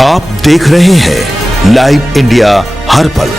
आप देख रहे हैं लाइव इंडिया हर पल।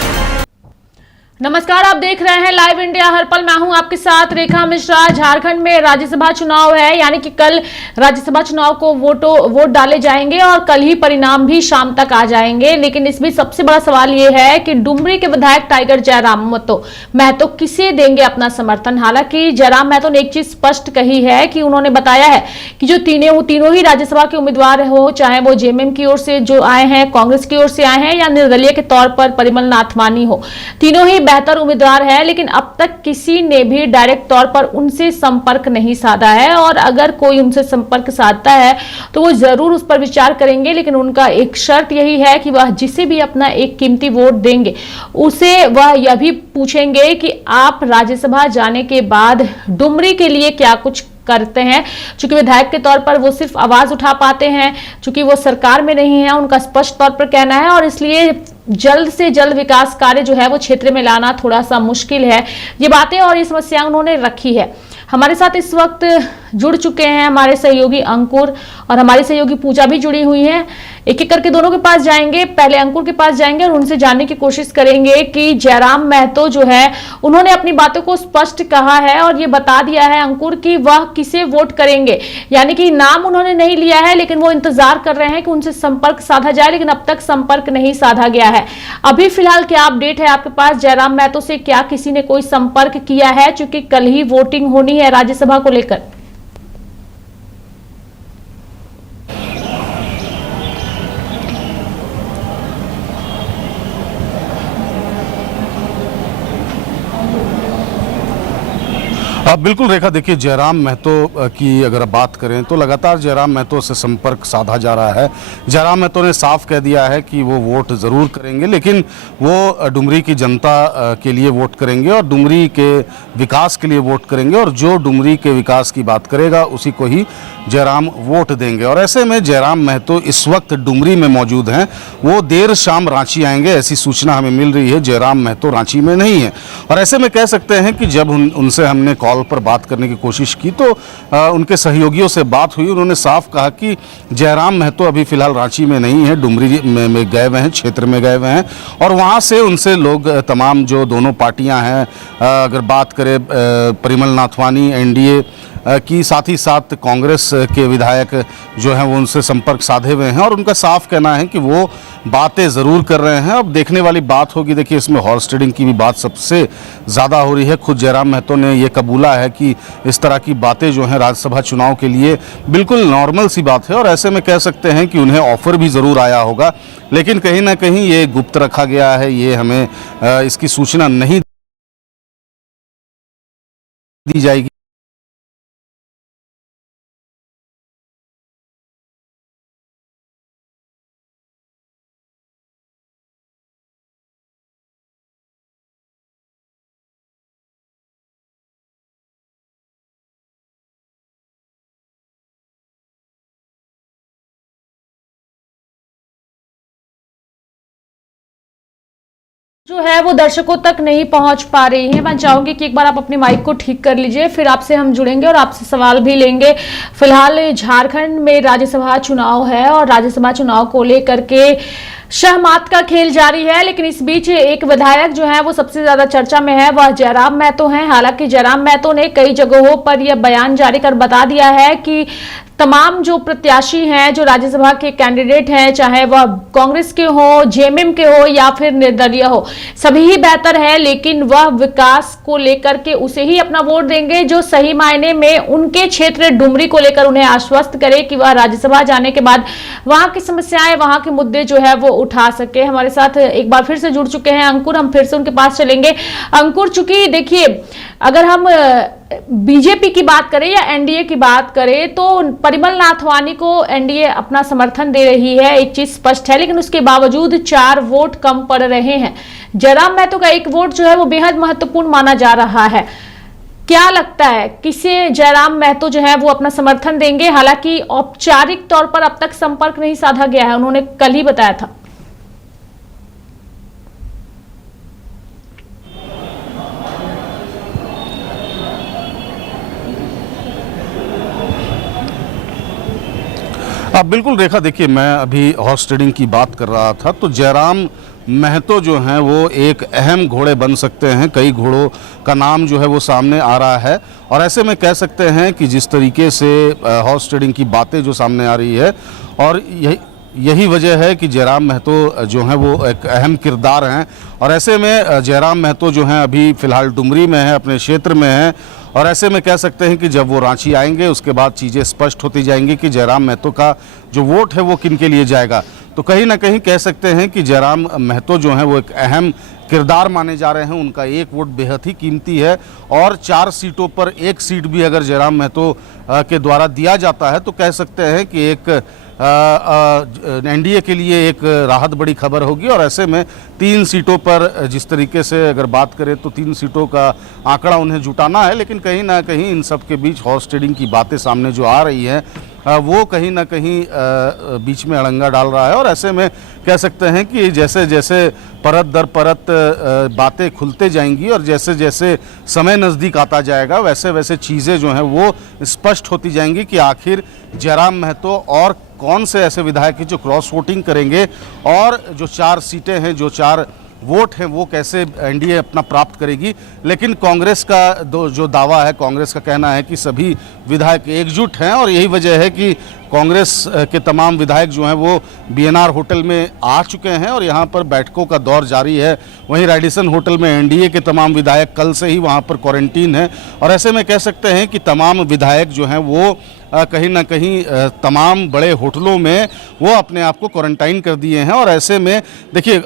नमस्कार, आप देख रहे हैं लाइव इंडिया हर पल। मैं हूं आपके साथ रेखा मिश्रा। झारखंड में राज्यसभा चुनाव है, यानी कि कल राज्यसभा चुनाव को वोट डाले जाएंगे और कल ही परिणाम भी शाम तक आ जाएंगे। लेकिन इसमें सबसे बड़ा सवाल यह है कि डुमरी के विधायक टाइगर जयराम महतो किसे देंगे अपना समर्थन। हालांकि जयराम महतो ने एक चीज स्पष्ट कही है कि उन्होंने बताया है कि जो तीनों ही राज्यसभा के उम्मीदवार हो, चाहे वो जेएमएम की ओर से जो आए हैं, कांग्रेस की ओर से आए हैं या निर्दलीय के तौर पर परिमल नाथवानी हो, तीनों ही बेहतर उम्मीदवार है। लेकिन अब तक किसी ने भी डायरेक्ट तौर पर उनसे संपर्क नहीं साधा है, और अगर कोई उनसे संपर्क साधता है तो वो जरूर उस पर विचार करेंगे। लेकिन उनका एक शर्त यही है कि वह जिसे भी अपना एक कीमती वोट देंगे उसे वह यह भी पूछेंगे कि आप राज्यसभा जाने के बाद डुमरी के लिए क्या कुछ करते हैं। चूंकि विधायक के तौर पर वो सिर्फ आवाज उठा पाते हैं, चूंकि वो सरकार में नहीं है, उनका स्पष्ट तौर पर कहना है, और इसलिए जल्द से जल्द विकास कार्य जो है वो क्षेत्र में लाना थोड़ा सा मुश्किल है। ये बातें और ये समस्या उन्होंने रखी है। हमारे साथ इस वक्त जुड़ चुके हैं हमारे सहयोगी अंकुर और हमारी सहयोगी पूजा भी जुड़ी हुई हैं। एक एक करके दोनों के पास जाएंगे। पहले अंकुर के पास जाएंगे और उनसे जानने की कोशिश करेंगे कि जयराम महतो जो है उन्होंने अपनी बातों को स्पष्ट कहा है और ये बता दिया है अंकुर कि वह किसे वोट करेंगे। यानी कि नाम उन्होंने नहीं लिया है, लेकिन वो इंतजार कर रहे हैं कि उनसे संपर्क साधा जाए, लेकिन अब तक संपर्क नहीं साधा गया है। अभी फिलहाल क्या अपडेट है आपके पास? जयराम महतो से क्या किसी ने कोई संपर्क किया है, चूंकि कल ही वोटिंग होनी है राज्यसभा को लेकर? बिल्कुल रेखा, देखिए जयराम महतो की अगर बात करें तो लगातार जयराम महतो से संपर्क साधा जा रहा है। जयराम महतो ने साफ कह दिया है कि वो वोट ज़रूर करेंगे, लेकिन वो डुमरी की जनता के लिए वोट करेंगे और डुमरी के विकास के लिए वोट करेंगे, और जो डुमरी के विकास की बात करेगा उसी को ही जयराम वोट देंगे। और ऐसे में जयराम महतो इस वक्त डुमरी में मौजूद हैं। वो देर शाम रांची आएंगे, ऐसी सूचना हमें मिल रही है। जयराम महतो रांची में नहीं है, और ऐसे में कह सकते हैं कि जब उनसे हमने कॉल पर बात करने की कोशिश की तो उनके सहयोगियों से बात हुई। उन्होंने साफ कहा कि जयराम महतो अभी फिलहाल रांची में नहीं है, डुमरी में गए हुए हैं, क्षेत्र में गए हुए हैं, और वहाँ से उनसे लोग तमाम जो दोनों पार्टियां हैं, अगर बात करें परिमल नाथवानी एनडीए की, साथ ही साथ कांग्रेस के विधायक जो हैं वो उनसे संपर्क साधे हुए हैं, और उनका साफ कहना है कि वो बातें ज़रूर कर रहे हैं। अब देखने वाली बात होगी। देखिए, इसमें हॉर्स ट्रेडिंग की भी बात सबसे ज़्यादा हो रही है। खुद जयराम महतो ने ये कबूला है कि इस तरह की बातें जो हैं राज्यसभा चुनाव के लिए बिल्कुल नॉर्मल सी बात है, और ऐसे में कह सकते हैं कि उन्हें ऑफर भी ज़रूर आया होगा, लेकिन कहीं ना कहीं ये गुप्त रखा गया है। ये हमें इसकी सूचना नहीं दी जाएगी। जो है वो दर्शकों तक नहीं पहुंच पा रही है। मैं चाहूंगी कि एक बार आप अपने माइक को ठीक कर लीजिए, फिर आपसे हम जुड़ेंगे और आपसे सवाल भी लेंगे। फिलहाल झारखंड में राज्यसभा चुनाव है और राज्यसभा चुनाव को लेकर के शहमात का खेल जारी है। लेकिन इस बीच एक विधायक जो है वो सबसे ज्यादा चर्चा में है, वह जयराम महतो हैं। हालांकि जयराम महतो ने कई जगहों पर यह बयान जारी कर बता दिया है कि तमाम जो प्रत्याशी हैं, जो राज्यसभा के कैंडिडेट हैं, चाहे वह कांग्रेस के हो, जेएमएम के हो या फिर निर्दलीय हो, सभी ही बेहतर है, लेकिन वह विकास को लेकर के उसे ही अपना वोट देंगे जो सही मायने में उनके क्षेत्र डुमरी को लेकर उन्हें आश्वस्त करे कि वह राज्यसभा जाने के बाद वहां की समस्याएं, वहां के मुद्दे जो है वो उठा सके। हमारे साथ एक बार फिर से जुड़ चुके हैं अंकुर, हम फिर से उनके पास चलेंगे। अंकुर, चूंकि देखिए, अगर हम बीजेपी की बात करें या एनडीए की बात करें तो परिमल नाथवानी को एनडीए अपना समर्थन दे रही है, एक चीज स्पष्ट है, लेकिन उसके बावजूद 4 वोट कम पड़ रहे हैं। जयराम महतो का 1 वोट जो है वो बेहद महत्वपूर्ण माना जा रहा है। क्या लगता है किसे जयराम महतो जो है वो अपना समर्थन देंगे? हालांकि औपचारिक तौर पर अब तक संपर्क नहीं साधा गया है, उन्होंने कल ही बताया था। बिल्कुल रेखा, देखिए मैं अभी हॉर्स ट्रेडिंग की बात कर रहा था, तो जयराम महतो जो हैं वो एक अहम घोड़े बन सकते हैं। कई घोड़ों का नाम जो है वो सामने आ रहा है और ऐसे में कह सकते हैं कि जिस तरीके से हॉर्स ट्रेडिंग की बातें जो सामने आ रही है और यही वजह है कि जयराम महतो जो हैं वो एक अहम किरदार हैं और ऐसे में जयराम महतो जो हैं अभी फ़िलहाल डुमरी में हैं, अपने क्षेत्र में हैं और ऐसे में कह सकते हैं कि जब वो रांची आएंगे उसके बाद चीज़ें स्पष्ट होती जाएंगी कि जयराम महतो का जो वोट है वो किन के लिए जाएगा। तो कहीं ना कहीं कह सकते हैं कि जयराम महतो जो हैं वो एक अहम किरदार माने जा रहे हैं। उनका एक वोट बेहद ही कीमती है और 4 सीटों पर एक सीट भी अगर जयराम महतो के द्वारा दिया जाता है तो कह सकते हैं कि एक एनडीए के लिए एक राहत बड़ी खबर होगी। और ऐसे में 3 सीटों पर जिस तरीके से अगर बात करें तो 3 सीटों का आंकड़ा उन्हें जुटाना है, लेकिन कहीं ना कहीं इन सब के बीच हॉर्स ट्रेडिंग की बातें सामने जो आ रही हैं वो कहीं ना कहीं बीच में अड़ंगा डाल रहा है। और ऐसे में कह सकते हैं कि जैसे जैसे परत दर परत बातें खुलते जाएंगी और जैसे जैसे समय नज़दीक आता जाएगा वैसे वैसे चीज़ें जो हैं वो स्पष्ट होती जाएंगी कि आखिर जयराम महतो और कौन से ऐसे विधायक हैं जो क्रॉस वोटिंग करेंगे और जो 4 सीटें हैं, जो 4 वोट हैं वो कैसे एनडीए अपना प्राप्त करेगी। लेकिन कांग्रेस का जो दावा है, कांग्रेस का कहना है कि सभी विधायक एकजुट हैं और यही वजह है कि कांग्रेस के तमाम विधायक जो हैं वो बीएनआर होटल में आ चुके हैं और यहाँ पर बैठकों का दौर जारी है। वहीं रेडिसन होटल में एनडीए के तमाम विधायक कल से ही वहाँ पर क्वारंटीन हैं और ऐसे में कह सकते हैं कि तमाम विधायक जो हैं वो कहीं ना कहीं तमाम बड़े होटलों में वो अपने आप को क्वारंटाइन कर दिए हैं। और ऐसे में देखिए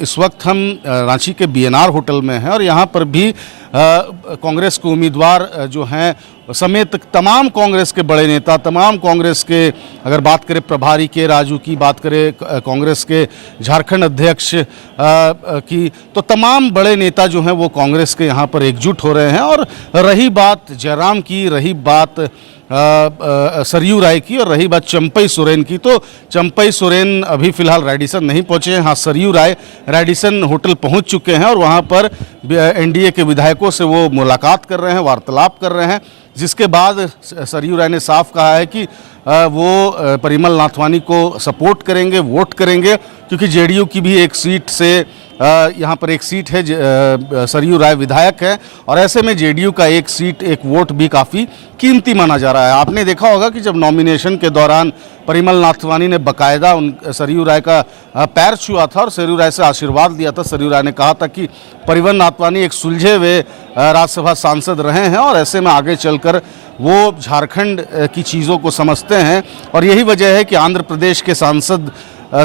इस वक्त हम रांची के बीएनआर होटल में हैं और यहाँ पर भी कांग्रेस के उम्मीदवार जो हैं समेत तमाम कांग्रेस के बड़े नेता, तमाम कांग्रेस के अगर बात करें प्रभारी के राजू की बात करें, कांग्रेस के झारखंड अध्यक्ष की, तो तमाम बड़े नेता जो हैं वो कांग्रेस के यहाँ पर एकजुट हो रहे हैं। और रही बात जयराम की, रही बात सरयू राय की और रही बात चंपई सोरेन की, तो चंपई सोरेन अभी फ़िलहाल रेडिसन नहीं पहुँचे हैं। हाँ, सरयू राय रेडिसन होटल पहुँच चुके हैं और वहाँ पर एनडीए के विधायकों से वो मुलाकात कर रहे हैं, वार्तालाप कर रहे हैं, जिसके बाद सरयू राय ने साफ कहा है कि वो परिमल नाथवानी को सपोर्ट करेंगे, वोट करेंगे, क्योंकि जेडीयू की भी एक सीट से यहाँ पर एक सीट है, सरयू राय विधायक है और ऐसे में जेडीयू का एक सीट, एक वोट भी काफ़ी कीमती माना जा रहा है। आपने देखा होगा कि जब नॉमिनेशन के दौरान परिमल नाथवानी ने बाकायदा सरयू राय का पैर छुआ था और सरयू राय से आशीर्वाद लिया था। सरयू राय ने कहा था कि परिमल नाथवानी एक सुलझे हुए राज्यसभा सांसद रहे हैं और ऐसे में आगे चलकर वो झारखंड की चीज़ों को समझते हैं और यही वजह है कि आंध्र प्रदेश के सांसद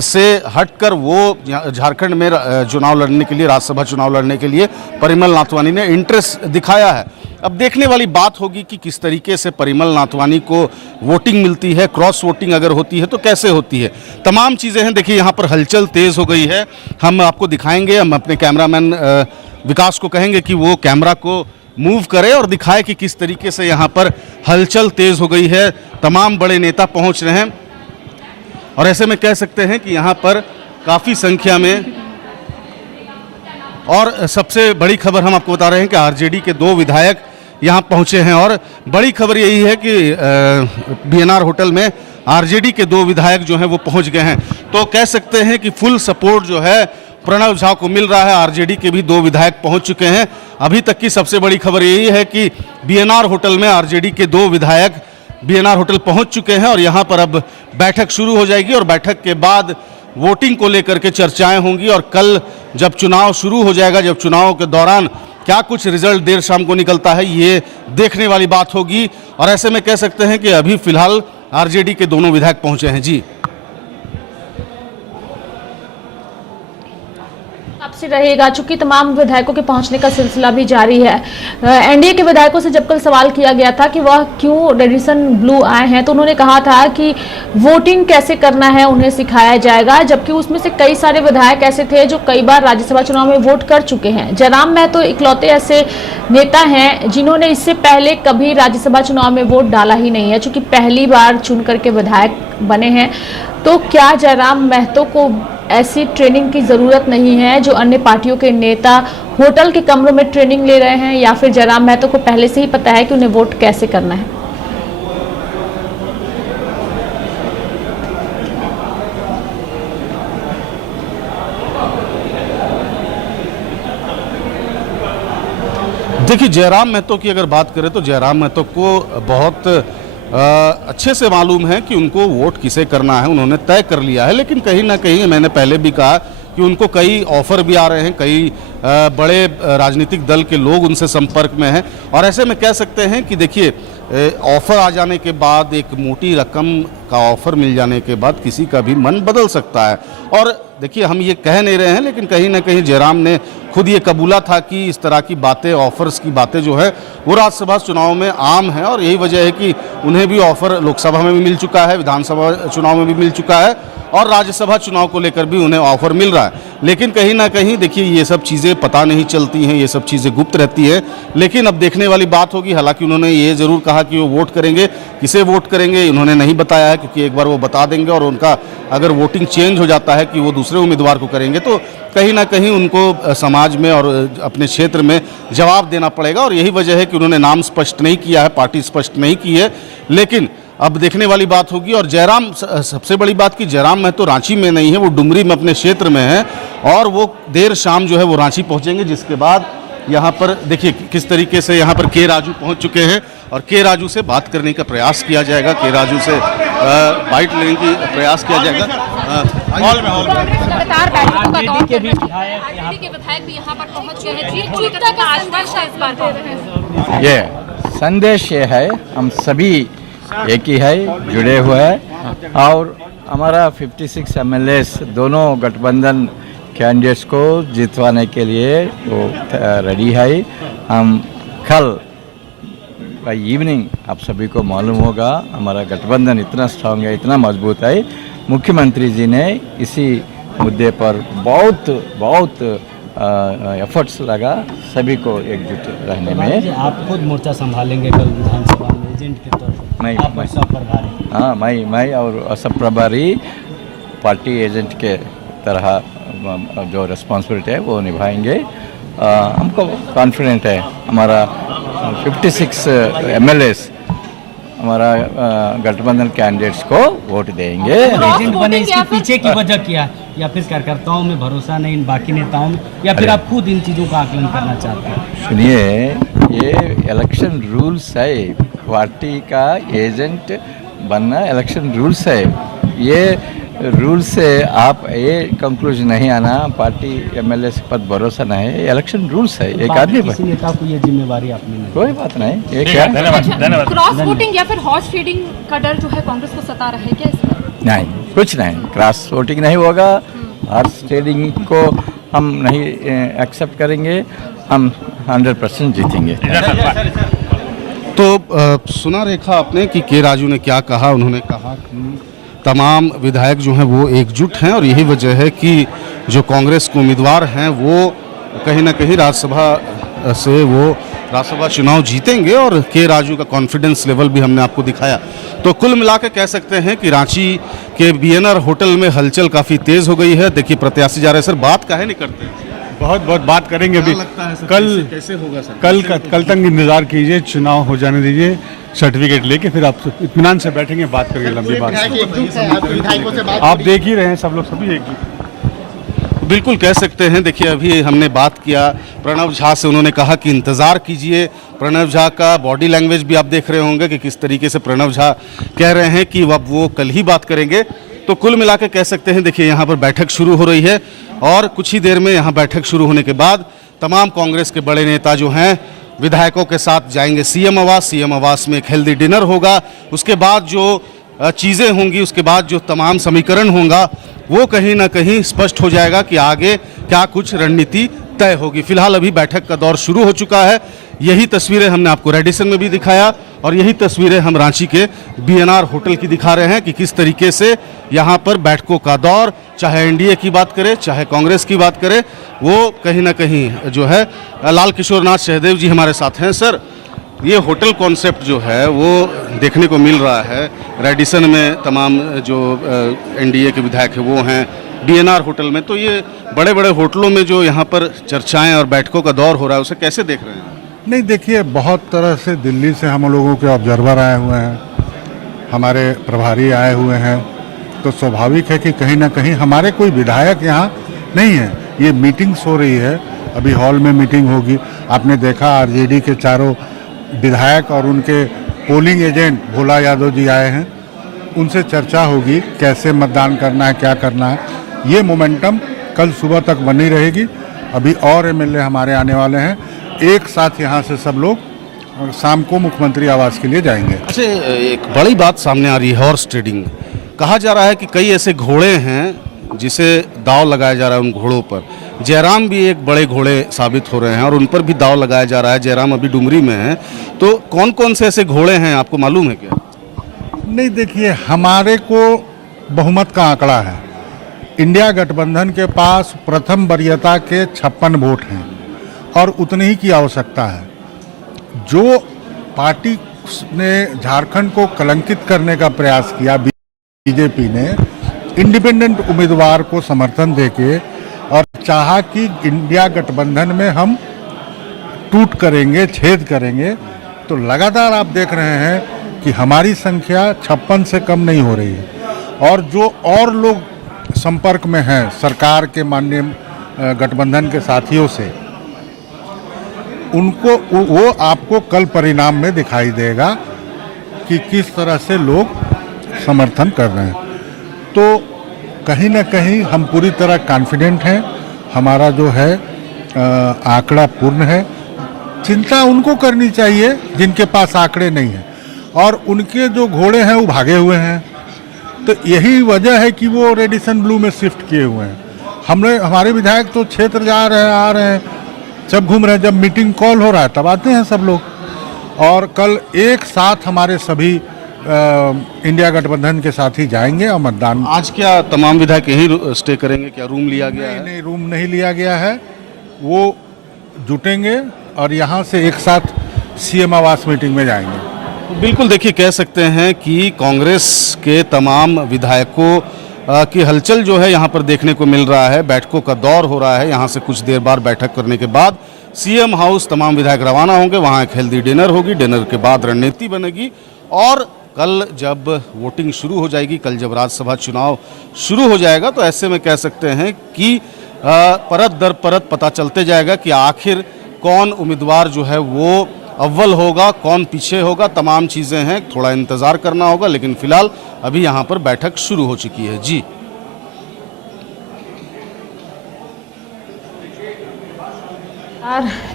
से हटकर वो झारखंड में चुनाव लड़ने के लिए, राज्यसभा चुनाव लड़ने के लिए परिमल नाथवानी ने इंटरेस्ट दिखाया है। अब देखने वाली बात होगी कि किस तरीके से परिमल नाथवानी को वोटिंग मिलती है, क्रॉस वोटिंग अगर होती है तो कैसे होती है, तमाम चीज़ें हैं। देखिए यहाँ पर हलचल तेज़ हो गई है, हम आपको दिखाएंगे। हम अपने कैमरामैन विकास को कहेंगे कि वो कैमरा को मूव करे और दिखाए कि किस तरीके से यहाँ पर हलचल तेज़ हो गई है, तमाम बड़े नेता पहुँच रहे हैं और ऐसे में कह सकते हैं कि यहाँ पर काफ़ी संख्या में। और सबसे बड़ी खबर हम आपको बता रहे हैं कि आरजेडी के 2 विधायक यहाँ पहुँचे हैं और बड़ी खबर यही है कि बीएनआर होटल में आरजेडी के 2 विधायक जो हैं वो पहुँच गए हैं। तो कह सकते हैं कि फुल सपोर्ट जो है प्रणव झा को मिल रहा है। आरजेडी के भी 2 विधायक पहुँच चुके हैं। अभी तक की सबसे बड़ी खबर यही है कि बीएनआर होटल में आरजेडी के 2 विधायक बीएनआर होटल पहुंच चुके हैं और यहां पर अब बैठक शुरू हो जाएगी और बैठक के बाद वोटिंग को लेकर के चर्चाएं होंगी और कल जब चुनाव शुरू हो जाएगा, जब चुनाव के दौरान क्या कुछ रिजल्ट देर शाम को निकलता है ये देखने वाली बात होगी। और ऐसे में कह सकते हैं कि अभी फिलहाल आरजेडी के दोनों विधायक पहुंचे हैं। जी, आपसे रहेगा, चूंकि तमाम विधायकों के पहुंचने का सिलसिला भी जारी है। एनडीए के विधायकों से जब कल सवाल किया गया था कि वह क्यों रेडिसन ब्लू आए हैं, तो उन्होंने कहा था कि वोटिंग कैसे करना है उन्हें सिखाया जाएगा, जबकि उसमें से कई सारे विधायक ऐसे थे जो कई बार राज्यसभा चुनाव में वोट कर चुके हैं। जयराम महतो इकलौते ऐसे नेता हैं जिन्होंने इससे पहले कभी राज्यसभा चुनाव में वोट डाला ही नहीं है, चूंकि पहली बार चुन करके विधायक बने हैं। तो क्या जयराम महतो को ऐसी ट्रेनिंग की ज़रूरत नहीं है जो अन्य पार्टियों के नेता होटल के कमरों में ट्रेनिंग ले रहे हैं, या फिर जयराम महतो को पहले से ही पता है कि उन्हें वोट कैसे करना है? देखिए, जयराम महतो की अगर बात करें तो जयराम महतो को बहुत अच्छे से मालूम है कि उनको वोट किसे करना है, उन्होंने तय कर लिया है। लेकिन कहीं ना कहीं मैंने पहले भी कहा कि उनको कई ऑफर भी आ रहे हैं, कई बड़े राजनीतिक दल के लोग उनसे संपर्क में हैं, और ऐसे में कह सकते हैं कि देखिए, ऑफर आ जाने के बाद, एक मोटी रकम का ऑफर मिल जाने के बाद किसी का भी मन बदल सकता है। और देखिए, हम ये कह नहीं रहे हैं, लेकिन कहीं ना कहीं जयराम ने खुद ये कबूला था कि इस तरह की बातें, ऑफर्स की बातें जो है वो राज्यसभा चुनाव में आम है, और यही वजह है कि उन्हें भी ऑफर लोकसभा में भी मिल चुका है, विधानसभा चुनाव में भी मिल चुका है, और राज्यसभा चुनाव को लेकर भी उन्हें ऑफर मिल रहा है। लेकिन कहीं ना कहीं देखिए, ये सब चीज़ें पता नहीं चलती हैं, ये सब चीज़ें गुप्त रहती है। लेकिन अब देखने वाली बात होगी। हालांकि उन्होंने ये ज़रूर कहा कि वो वोट करेंगे, किसे वोट करेंगे उन्होंने नहीं बताया है, क्योंकि एक बार वो बता देंगे और उनका अगर वोटिंग चेंज हो जाता है कि वो दूसरे उम्मीदवार को करेंगे, तो कहीं ना कहीं उनको समाज में और अपने क्षेत्र में जवाब देना पड़ेगा। और यही वजह है कि उन्होंने नाम स्पष्ट नहीं किया है, पार्टी स्पष्ट नहीं की है। लेकिन अब देखने वाली बात होगी। और जयराम, सबसे बड़ी बात कि जयराम महतो रांची में नहीं है, वो डुमरी में अपने क्षेत्र में है, और वो देर शाम जो है वो रांची पहुंचेंगे, जिसके बाद यहाँ पर देखिए किस तरीके से यहाँ पर के राजू पहुंच चुके हैं, और के राजू से बात करने का प्रयास किया जाएगा, के राजू से बाइट लेने की प्रयास किया जाएगा। हॉल में लगातार बैठकों का दौर के विधायक भी यहाँ पर पहुँच गए हैं, जीत का आश्वासन इस बार दे रहे हैं। ये संदेश ये है, हम सभी एक ही है, जुड़े हुए हैं, और हमारा 56 MLAs दोनों गठबंधन कैंडिडेट्स को जितवाने के लिए वो रेडी है। हम कल बाय इवनिंग, आप सभी को मालूम होगा, हमारा गठबंधन इतना स्ट्रांग है, इतना मजबूत है। मुख्यमंत्री जी ने इसी मुद्दे पर बहुत एफर्ट्स लगा सभी को एकजुट रहने में। आप खुद मोर्चा संभालेंगे कल विधानसभा में एजेंट के तौर पर? मैं सब प्रभारी? हाँ, मैं और सब प्रभारी पार्टी एजेंट के तरह जो रिस्पॉन्सिबिलिटी है वो निभाएंगे। हमको कॉन्फिडेंट है, हमारा 56 MLAs हमारा गठबंधन कैंडिडेट्स को वोट देंगे। एजेंट बने, इसके पीछे की वजह क्या है? या फिर कार्यकर्ताओं में भरोसा नहीं इन बाकी नेताओं में, या फिर आप खुद इन चीज़ों का आकलन करना चाहते हैं? सुनिए, ये इलेक्शन रूल्स है, पार्टी का एजेंट बनना इलेक्शन रूल्स है। ये रूल से आप ये कंक्लूजन नहीं आना पार्टी MLA पर भरोसा नहीं है, इलेक्शन रूल्स है। एक आदमी किसी नेता को ये जिम्मेवारी आपने नहीं? कोई बात नहीं, ये क्या धन्यवाद। क्रॉस वोटिंग या फिर हॉर्स फीडिंग का डर जो है कांग्रेस को सता रहा है क्या इस पर? नहीं, कुछ नहीं, क्रॉस वोटिंग नहीं होगा, हॉर्स ट्रेडिंग को हम नहीं एक्सेप्ट करेंगे, हम 100% जीतेंगे। तो सुना रेखा आपने कि के राजू ने क्या कहा। उन्होंने कहा कि तमाम विधायक जो हैं वो एकजुट हैं, और यही वजह है कि जो कांग्रेस के उम्मीदवार हैं वो कहीं ना कहीं राज्यसभा से वो राज्यसभा चुनाव जीतेंगे, और के राजू का कॉन्फिडेंस लेवल भी हमने आपको दिखाया। तो कुल मिलाकर कह सकते हैं कि रांची के BNR होटल में हलचल काफ़ी तेज़ हो गई है। देखिए, प्रत्याशी जा रहे हैं। सर, बात काहे नहीं करते? बहुत बात करेंगे अभी। कल कैसे होगा सर? कल तक इंतजार कीजिए, चुनाव हो जाने दीजिए, सर्टिफिकेट लेके फिर आप इत्मीनान से बैठेंगे, बात करेंगे लंबी बात। आप देख ही रहे हैं, सब लोग सभी एकजुट। बिल्कुल कह सकते हैं। देखिए, अभी हमने बात किया प्रणव झा से, उन्होंने कहा कि इंतज़ार कीजिए। प्रणव झा का बॉडी लैंग्वेज भी आप देख रहे होंगे कि किस तरीके से प्रणव झा कह रहे हैं कि अब वो कल ही बात करेंगे। तो कुल मिलाकर कह सकते हैं, देखिए यहाँ पर बैठक शुरू हो रही है, और कुछ ही देर में यहाँ बैठक शुरू होने के बाद तमाम कांग्रेस के बड़े नेता जो हैं विधायकों के साथ जाएंगे CM आवास। CM आवास में एक हेल्दी डिनर होगा। उसके बाद जो चीज़ें होंगी, उसके बाद जो तमाम समीकरण होगा, वो कहीं ना कहीं स्पष्ट हो जाएगा कि आगे क्या कुछ रणनीति तय होगी। फिलहाल अभी बैठक का दौर शुरू हो चुका है। यही तस्वीरें हमने आपको रेडिसन में भी दिखाया, और यही तस्वीरें हम रांची के BNR होटल की दिखा रहे हैं कि किस तरीके से यहाँ पर बैठकों का दौर, चाहे NDA की बात करें, चाहे कांग्रेस की बात करें, वो कहीं ना कहीं जो है। लाल किशोर नाथ सहदेव जी हमारे साथ हैं। सर, ये होटल कॉन्सेप्ट जो है वो देखने को मिल रहा है रेडिसन में, तमाम जो NDA के विधायक हैं वो हैं BNR होटल में। तो ये बड़े बड़े होटलों में जो यहाँ पर चर्चाएं और बैठकों का दौर हो रहा है, उसे कैसे देख रहे हैं? नहीं, देखिए, बहुत तरह से दिल्ली से हम लोगों के ऑब्जर्वर आए हुए हैं, हमारे प्रभारी आए हुए हैं, तो स्वाभाविक है कि कहीं ना कहीं हमारे कोई विधायक यहाँ नहीं है। ये मीटिंग्स हो रही है, अभी हॉल में मीटिंग होगी, आपने देखा आरजेडी के चारों विधायक और उनके पोलिंग एजेंट भोला यादव जी आए हैं, उनसे चर्चा होगी कैसे मतदान करना है, क्या करना है। ये मोमेंटम कल सुबह तक बनी रहेगी। अभी और एमएलए हमारे आने वाले हैं, एक साथ यहाँ से सब लोग शाम को मुख्यमंत्री आवास के लिए जाएंगे। अच्छा, एक बड़ी बात सामने आ रही है हॉर्स ट्रेडिंग। कहा जा रहा है कि कई ऐसे घोड़े हैं जिसे दांव लगाया जा रहा है उन घोड़ों पर। जयराम भी एक बड़े घोड़े साबित हो रहे हैं और उन पर भी दांव लगाया जा रहा है। जयराम अभी डुमरी में है, तो कौन कौन से ऐसे घोड़े हैं आपको मालूम है क्या? नहीं, देखिए, हमारे को बहुमत का आंकड़ा है। इंडिया गठबंधन के पास प्रथम वरीयता के 56 वोट हैं और उतनी ही की आवश्यकता है। जो पार्टी ने झारखंड को कलंकित करने का प्रयास किया, बीजेपी ने इंडिपेंडेंट उम्मीदवार को समर्थन देके और चाहा कि इंडिया गठबंधन में हम टूट करेंगे, छेद करेंगे, तो लगातार आप देख रहे हैं कि हमारी संख्या 56 से कम नहीं हो रही है। और जो और लोग संपर्क में हैं सरकार के माननीय गठबंधन के साथियों से, उनको वो आपको कल परिणाम में दिखाई देगा कि किस तरह से लोग समर्थन कर रहे हैं। तो कहीं ना कहीं हम पूरी तरह कॉन्फिडेंट हैं, हमारा जो है आंकड़ा पूर्ण है। चिंता उनको करनी चाहिए जिनके पास आंकड़े नहीं हैं, और उनके जो घोड़े हैं वो भागे हुए हैं। तो यही वजह है कि वो रेडिसन ब्लू में शिफ्ट किए हुए हैं। हमारे विधायक तो क्षेत्र जा रहे हैं, आ रहे हैं, जब घूम रहे हैं, जब मीटिंग कॉल हो रहा है तब आते हैं सब लोग। और कल एक साथ हमारे सभी इंडिया गठबंधन के साथ ही जाएंगे और मतदान। आज क्या तमाम विधायक यहीं स्टे करेंगे? क्या रूम लिया गया है? नहीं, रूम नहीं लिया गया है। वो जुटेंगे और यहाँ से एक साथ सीएम आवास मीटिंग में जाएंगे। बिल्कुल, देखिए, कह सकते हैं कि कांग्रेस के तमाम विधायकों की हलचल जो है यहाँ पर देखने को मिल रहा है। बैठकों का दौर हो रहा है। यहाँ से कुछ देर बाद बैठक करने के बाद सीएम हाउस तमाम विधायक रवाना होंगे। वहाँ एक हेल्दी डिनर होगी, डिनर के बाद रणनीति बनेगी और कल जब वोटिंग शुरू हो जाएगी, कल जब राज्यसभा चुनाव शुरू हो जाएगा, तो ऐसे में कह सकते हैं कि परत दर परत पता चलते जाएगा कि आखिर कौन उम्मीदवार जो है वो अव्वल होगा, कौन पीछे होगा। तमाम चीज़ें हैं, थोड़ा इंतज़ार करना होगा, लेकिन फिलहाल अभी यहाँ पर बैठक शुरू हो चुकी है। जी,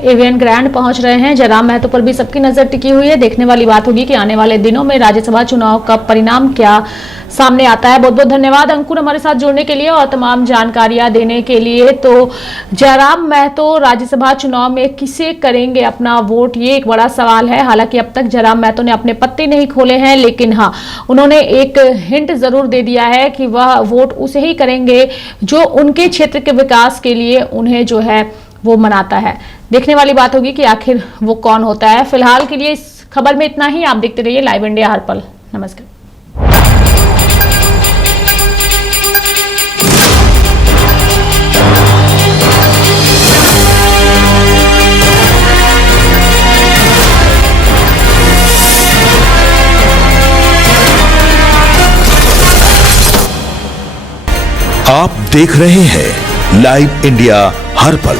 एवीएन ग्रैंड पहुंच रहे हैं। जयराम महतो पर भी सबकी नजर टिकी हुई है। देखने वाली बात होगी कि आने वाले दिनों में राज्यसभा चुनाव का परिणाम क्या सामने आता है। बहुत बहुत धन्यवाद अंकुर हमारे साथ जुड़ने के लिए और तमाम जानकारियां देने के लिए। तो जयराम महतो राज्यसभा चुनाव में किसे करेंगे अपना वोट, ये एक बड़ा सवाल है। हालांकि अब तक जयराम महतो ने अपने पत्ते नहीं खोले हैं, लेकिन हाँ, उन्होंने एक हिंट जरूर दे दिया है कि वह वोट उसे ही करेंगे जो उनके क्षेत्र के विकास के लिए उन्हें जो है वो मनाता है। देखने वाली बात होगी कि आखिर वो कौन होता है। फिलहाल के लिए इस खबर में इतना ही। आप देखते रहिए लाइव इंडिया हर पल। नमस्कार। आप देख रहे हैं लाइव इंडिया हर पल।